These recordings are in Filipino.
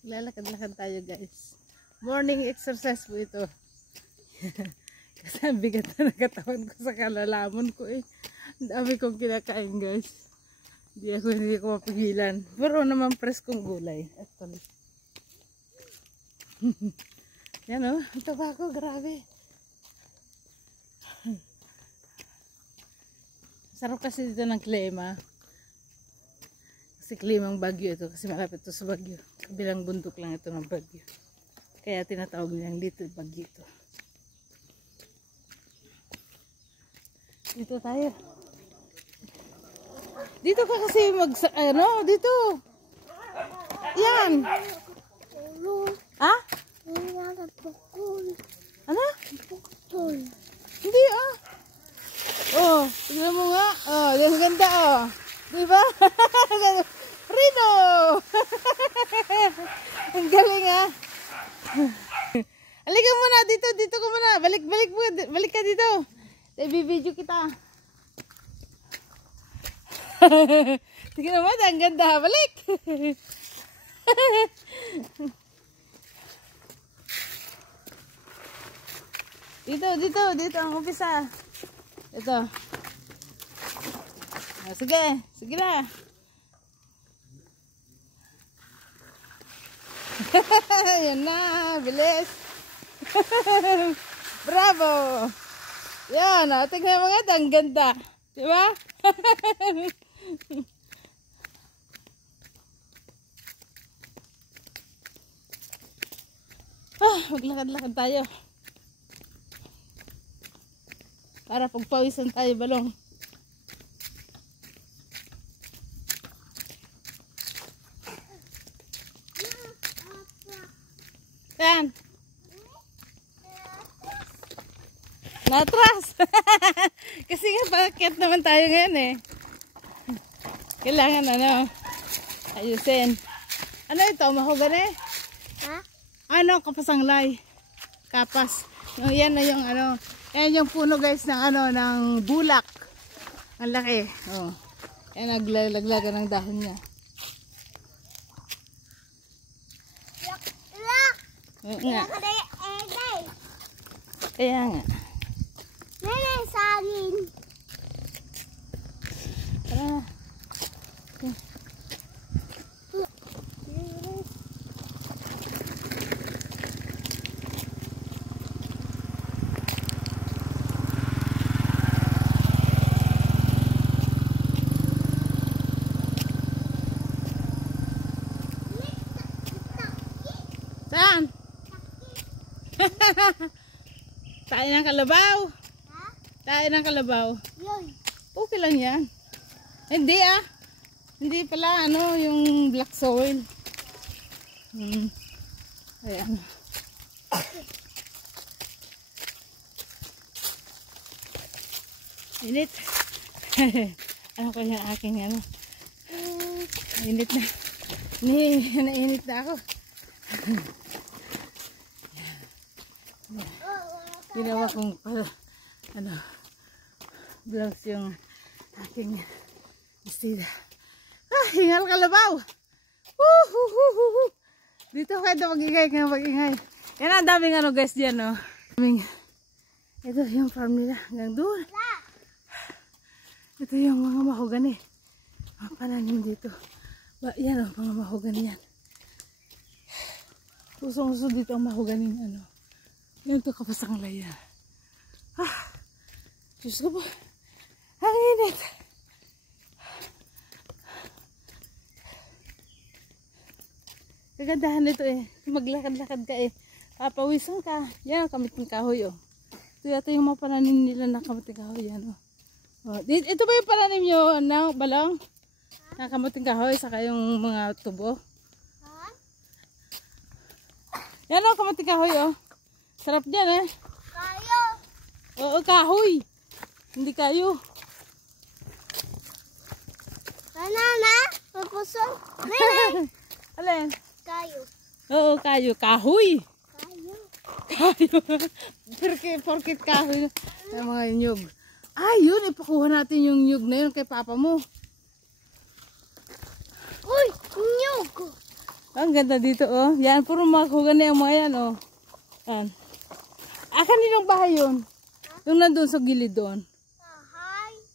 Lalakad-lakad tayo guys. Morning exercise po ito. Kasi ang bigat na nakatawan ko sa kalalamon ko eh. Ang dami kong kinakain guys. Hindi ko mapigilan. Pero naman preskong gulay. Actually. Yan o. Ang taba ko. Grabe. Sarap kasi dito ng klima. Kasi klimang Bagyo ito. Kasi malapit ito sa Bagyo. Kabilang bundok lang ito ng Bagyo. Kaya tinatawag nilang Little Bagyo ito. Dito tayo. Dito ka kasi dito. Yan. Ha? Ano? Hindi Oh, tignan mo nga. Oh, yung ganda Diba? Rino! Ang galing Halika muna dito ka muna. Balik ka dito. I-video kita. Tingnan mo, ang ganda. Balik. Dito ang umpisa. Ito. Sige na. Yan na, bilis. Bravo. Yan, tingnan mo nga, ang ganda. Diba? Maglakad-lakad tayo. Para pagpawisan tayo balong. Yan. Natras. Kasi nga bakit naman tayo ngayon Kailangan ayusin. Ano ito? Mahogani? Ha? Ano? Kapasanglay. Kapas. Yan na yung yan yung puno guys ng ng bulak. Ang laki. Yan naglaglagan ng dahon niya. Nga. Kaya nga. Neneng saging. Tara. Saan? Tayo ng kalabaw. Ha? Tayo ng kalabaw. Yoy. Okay lang yan. Hindi Hindi pala yung black soil. Ayan. Init. Ano ko yung aking Init na. Nainit na ako. Ginawa kong blouse yung aking bestida. Hingal kalabaw. Dito kayo mag-ingay. Yan ang daming guys diyan Ito yung farm nila hanggang doon. Ito yung mga mahogani. Mga pananim dito. Yan mga mahogani yan. Usong-uso dito ang mahogani Yan ito kapasanglay yan. Diyos ko po. Ang init. Kagandahan nito maglakad-lakad ka papawisan ka. Yan ang kamiting kahoy Ito yata yung mga pananim nila na kamiting kahoy yan Ito ba yung pananim nyo balong? Na kamiting kahoy saka yung mga tubo. Yan kamiting kahoy Sarap dyan Kayo. Oo, kahoy. Hindi kayo. Banana. Papusol. Neneng. Alin? Kayo. Oo, kayo. Kahoy. Kayo. Porkit kahoy. Yung mga nyug. Yun. Ipakuha natin yung nyug na yun kay papa mo. Uy, nyug. Ang ganda dito, oh. Yan, puro mga na yung mga yan, oh. Yan. Kaninong bahay yun? Yung nandun sa gilid doon.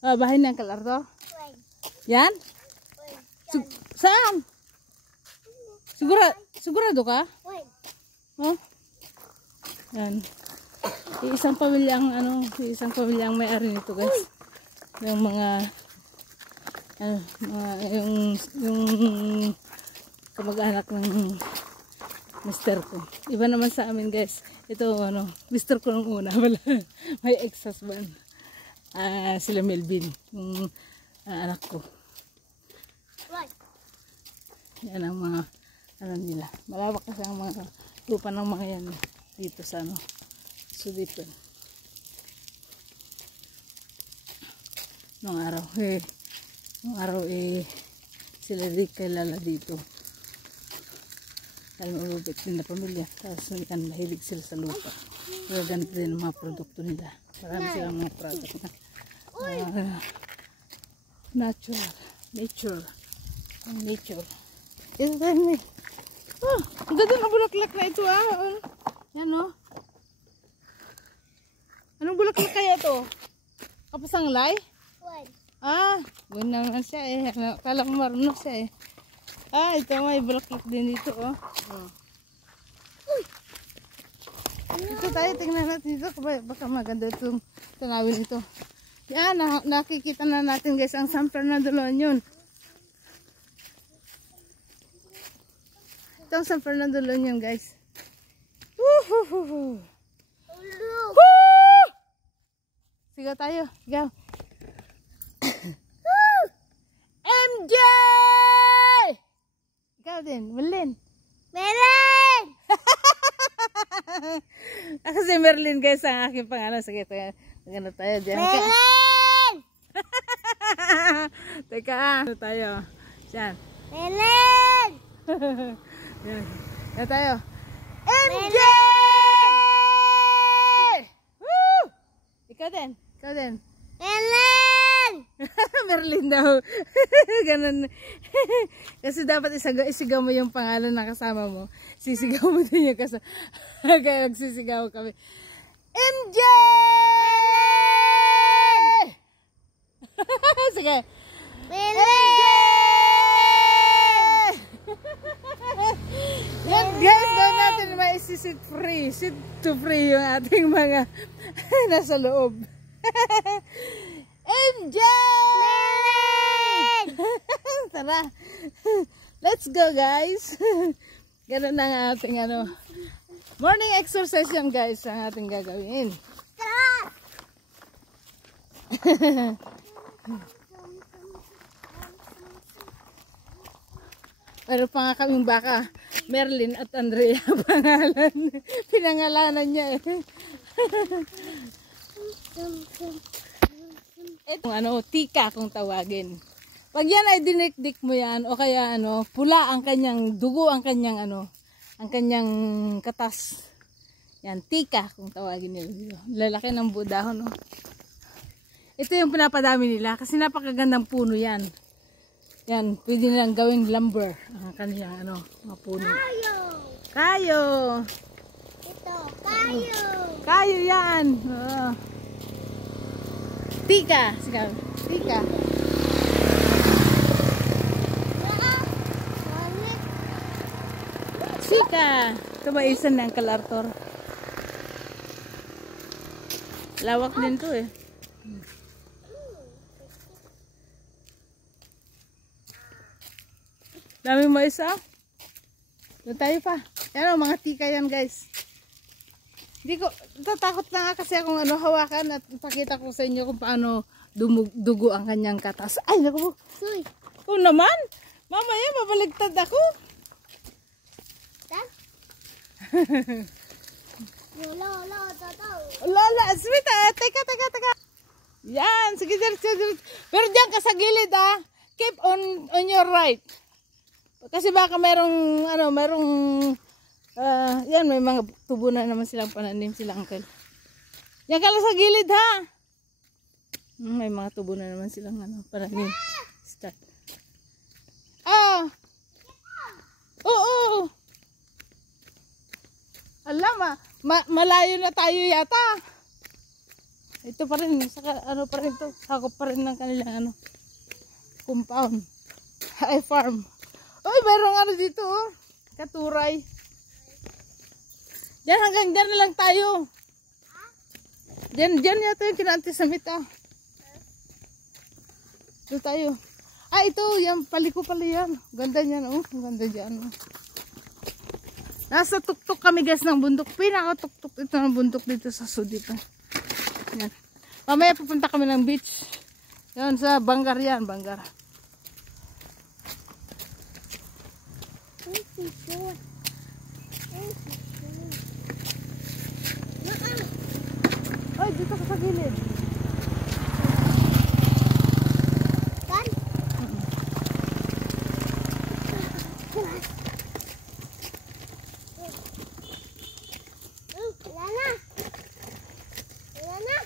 Bahay. Bahay ng Kalartor? Wait. Yan? Wait. Saan? Sigurado ka? Wait. Oh? Yan. Isang pamilyang may-ari nito, guys. Yung mga yung kamag-anak ng mister ko. Iba naman sa amin, guys. Ito mister ko nung una wala. May ex-husband. Sila Melvin, yung anak ko. Wait. Yan ang mga nila. Malawak kasi ang mga lupa ng mga yan dito sa Sudipan. Nung araw sila di kilala dito. Dahil mababit din na pamilya. Tapos mahilig sila sa lupa. Pero ganito din ang mga produkto nila. Marami silang mga product na nature. Ito tayo na. Oh, ang ganda ng bulaklak na ito, ah. Yan, oh. Anong bulaklak kaya to? Kapasanglay? Wait. Buwan naman siya eh. Kala ko marunong siya eh. Ito may bulaklak din dito, oh. Ito tayo, tingnan natin dito. Baka maganda itong tanawin ito. Yan, nakikita na natin, guys, ang San Fernando La Union. Ito ang San Fernando La Union, guys. Woohoo! Woo! Sigaw tayo. Sigaw. MJ! Ikaw din. Merlin. Merlin! Ako si Merlin, guys, ang aking pangalan. Sige, maganda tayo. Diyan ka. Merlin! Teka, ano tayo? Diyan. Merlin! Yan tayo. MJ! Woo! Ikaw din. Merlin! Merlin daw. Ganun. Kasi dapat isigaw mo yung pangalan na kasama mo. Sisigaw mo din yung kasama. Kaya magsisigaw kami. MJ! Sige. Merlin! Yan, guys, daw natin ma-sit free. Sit to free yung ating mga nasa loob. MJ! Merlin! Tara. Let's go, guys. Ganun ang ating morning exercise yan, guys, ang ating gagawin. Pero pa nga kaming baka, Merlin at Andrea pangalan. Pinangalanan niya eh. Itong tika kung tawagin. Pag yan ay dinikdik mo yan, o kaya pula ang kanyang dugo, ang kanyang ang kanyang katas. Yan, tika kung tawagin nila. Lalaki ng budahon, no? Ito yung pinapadami nila kasi napakagandang puno yan. Yan, pwede nilang gawing lumber ang kanilang mga puno. Kayo! Ito, kayo! Kayo yan! Tika! Sige, tika! Sika! Kamaisan na ang Kalartor. Lawak din to eh. Daming mais, doon tayo pa. Yan mga tika yan, guys. Hindi ko, tatakot na nga kasi akong hawakan at ipakita ko sa inyo kung paano dugo ang kanyang katas. Ay, naku po. Suy. Kung naman, mamaya mabaligtad ako. Lola, sweet teka. Yan, sige, pero diyan ka sa gilid keep on your right. Kasi baka merong yan, may mga tubo na naman silang pananim sila, uncle. Yan ka lang sa gilid, ha. May mga tubo na naman silang pananim. Start. Oo. malayo na tayo yata. Ito pa rin, saka ano pa rin to, sakop pa rin ng kanilang ano, compound. Ay, farm. Uy, mayroong ano dito oh, katuray. Diyan, hanggang diyan na lang tayo. Diyan yata yung kina-antisamit ah. Ito tayo. Ah, ito, yan, paliko pala yan. Ganda niyan oh, ganda dyan oh. Nasa tuktok kami guys ng bundok. Pinaka-tuktok ito ng bundok dito sa sudito. Yan. Mamaya pupunta kami ng beach. Yan sa Bangar yan, Bangar. Ay, dito ka sa gilid. Kan? Wala na. Wala na.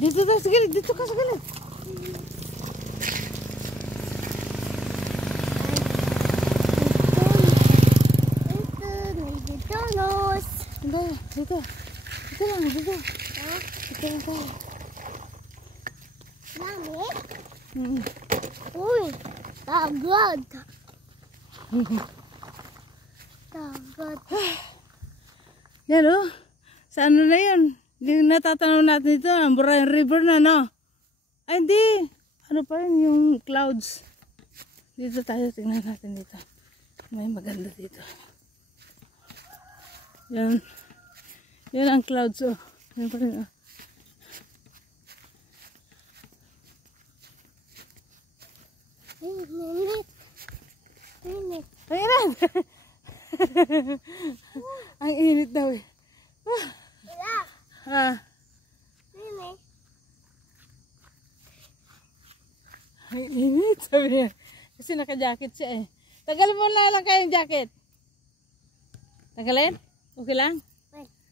Dito ka sa gilid, dito ka sa gilid. Dito. Dito lang, dito. Dito. Mami? Hmm. Uy, tagad. Tagad. Yan o. Sa ano na yun? Yung natatanaw natin ito, ang Burayan River na, no? Ay, hindi. Ano pa rin yung clouds. Dito tayo, tingnan natin dito. May maganda dito. Yan. Yan ang clouds, oh. Yan pa rin, oh. Minit. Minit. Ang init! Ang init daw, eh. Wala. Ah. Minit. Ang init, sabi niya. Kasi naka-jacket siya, eh. Tagalin mo na lang kayong jacket. Tagalin? Okay lang?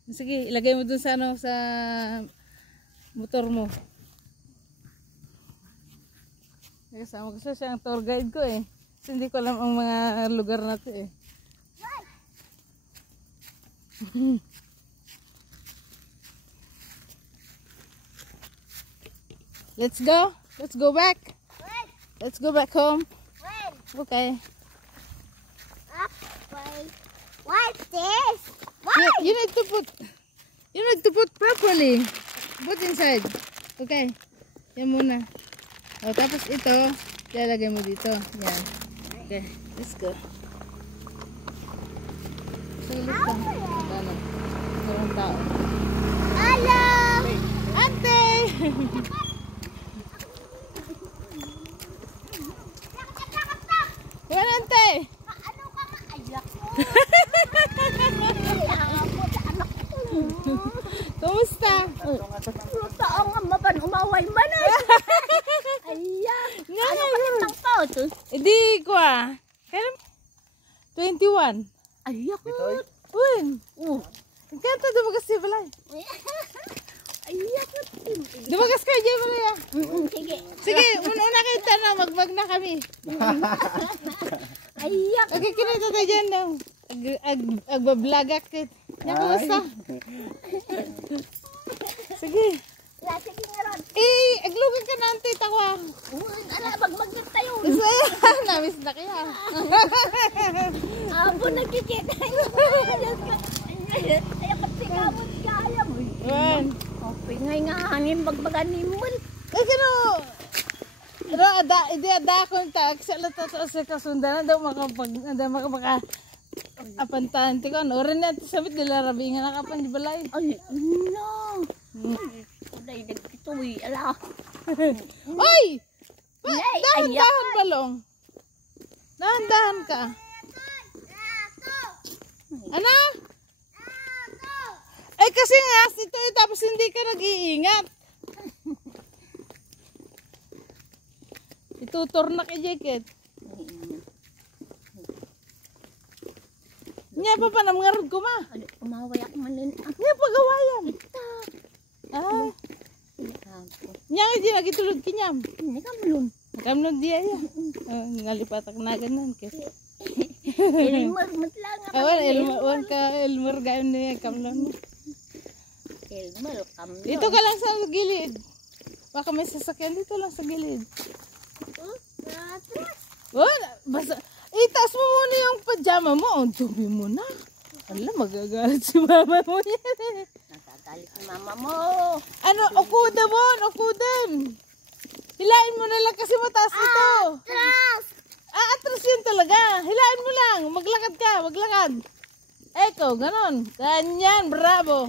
Sige, ilagay mo dun sa ano, sa motor mo. Kasama ko siya ang tour guide ko eh. Kasi hindi ko alam ang mga lugar na to eh. Let's go. Let's go back. Let's go back home. Okay. Up. What's this? Why? You need to put properly. Put inside. Okay. Yan muna. O, tapos ito, lalagay mo dito. Yan. Okay. Let's go. Sulit lang. Ano? Marang tao. Hello. Ate! Yan, ante! Ano ka nga? Ayak mo. Kumusta? Totoo nga mapan umaway man eh. Ayan. Ano ka nitang photos? Hindi ko ah. Kailan? 21. Ayak mo. Uy! Kanto, dumagas si Balay. Ayak mo. Dumagas ka, Jay Balay ah. Sige. Sige, una kita na, magbag na kami. Ayak. Okay, kinita tayo dyan na. Agbablagak kit. Yan, kumusta? Sige. Sige nga ron. Aglugan ka na, ante, takwa. Ala, magmagnet tayo. Namis na kaya. Abo, nagkikita. Ayak at sigamon kaya mo. Yan. Okay, ngay nga hangin bagbagan ni mo. Ay, kano, ada akong tag, sa lato sa kasundanan, daw makapag apantahan ko, ano, rin natin sabit nila rabi nga nakapan di balay. Ay, no. Uday, nagkituwi, ala. Oy! Nay, Dahan-dahan balong. Dahan-dahan ka. Ano? Ay kasi nga, ito tapos hindi ka nag-iingat. Ituturnak i-jacket. Nya pa pa namngarod ko ma. Umaway ako manin. Nya pagawayan. Ah. Nya di lagi tulog kinyam. Ini kan belum. Kamno dia ya. Ngalipat ak na ganan ke. Ilmer metlang apa? Awan ilmer ka ilmer gayon niya kamno. Ilmer kamno. Dito ka lang sa gilid. Baka may sasakyan dito lang sa gilid. Atras. Oh, basta itaas mo muna yung pajama mo. Ang dumi mo na. Alam, magagalit si mama mo yan. Nagagalit si mama mo. Ano, okuda mo, okudan. Hilain mo na lang kasi mataas ito. Atras. Atras yun talaga. Hilain mo lang. Maglakad ka, maglakad. Eko, ganon. Ganyan, bravo.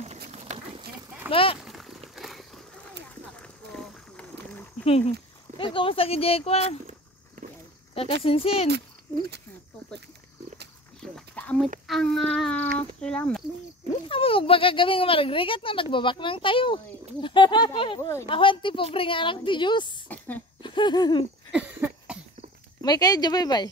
Ba? Eh, kumusta ki Jeko ah? Kakasinsin. Puput. Kaamot ang sulam. Ano magbaka kami nga maragrigat na nagbabak lang tayo. Awan ti pobre nga anak ti Diyos. May kayo dyan bye-bye.